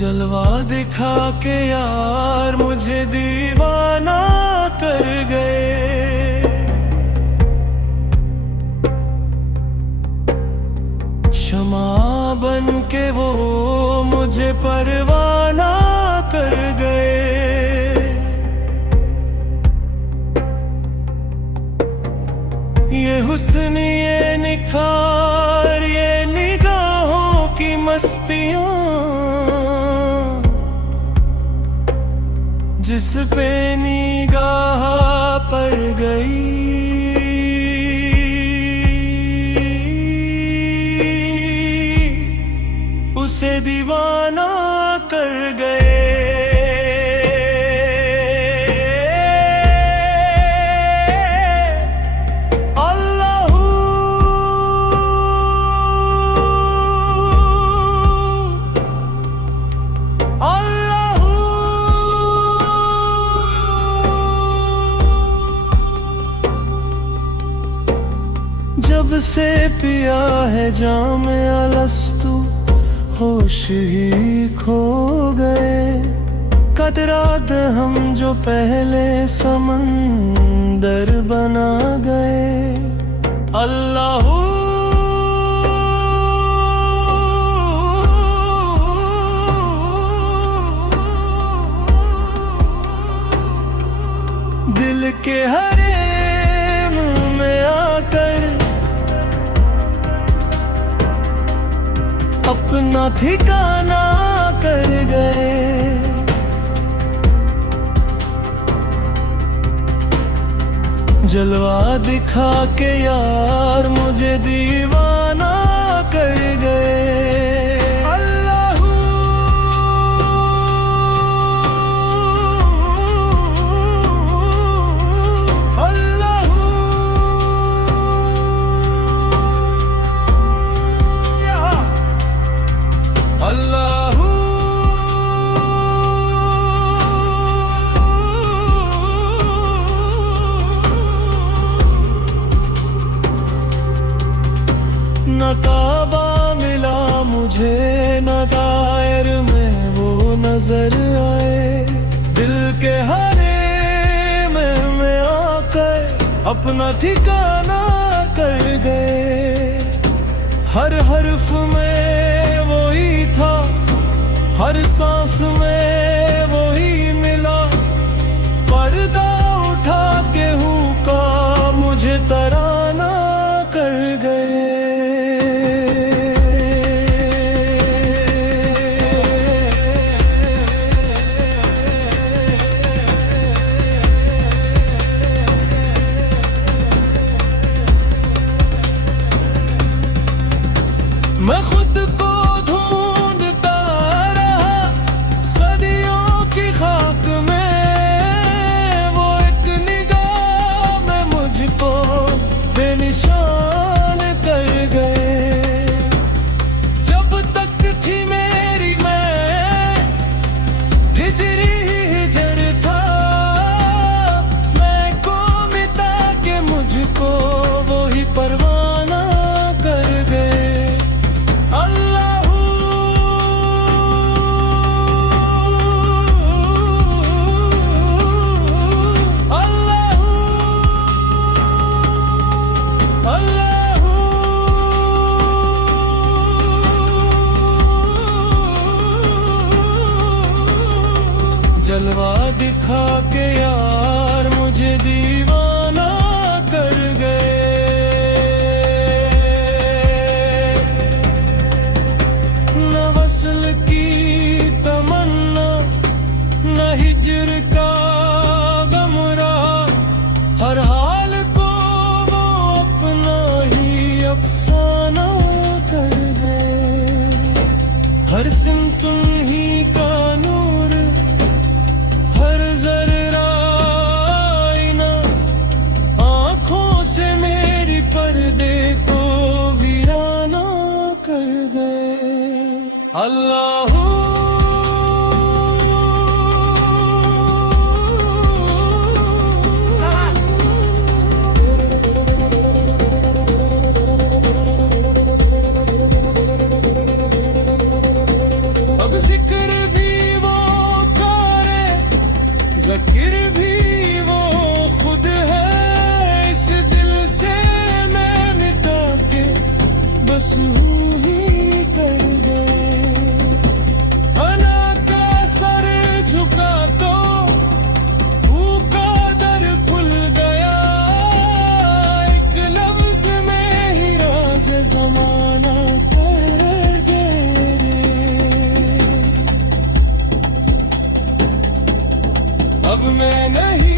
जलवा दिखा के यार मुझे दीवाना कर गए। शमा बन के वो मुझे परवाना कर गए। ये हुस्न, ये निखार, ये निगाहों की मस्तियाँ, जिस पे निगाह पर गई, उसे दीवाना कर गए। जब से पिया है जामे अलस्तु, होश ही खो गए। कतरात हम जो पहले समंदर बना गए। अल्लाहू दिल के हरेम में आकर अपना ठिकाना कर गए। जलवा दिखा के यार मुझे दीवाना कर गए। न काबा मिला मुझे, न दायर में वो नजर आए। दिल के हरे में आकर अपना ठिकाना कर गए। हर हर्फ में वो ही था, हर सांस में वो ही मिला। पर्दा उठा के हूँ का मुझे तराना कर गए। मैं खुद को ढूंढता रहा सदियों की खाक में। वो एक निगाह में मुझको बेनिशान कर गए। जब तक थी मेरी मैं हिजरी हिजर था, मैं को मिटा के मुझको वो ही परवाना कर गए। जलवा दिखा के यार मुझे दीवाना कर गए। न वस्ल की तमन्ना, न हिजर का गम रहा। हर हाल को वो अपना ही अफसाना कर गए। हर सिमत उन्हीं का नूर अल्लाह अब जिक्र भी वो करे, ज़किर भी वो खुद है। इस दिल से मैं मिटा के बस यूं ही कर दे। अना का सर झुका तो तू का दर खुल गया। एक लफ्ज में ही राज ज़माना कर गए। अब मैं नहीं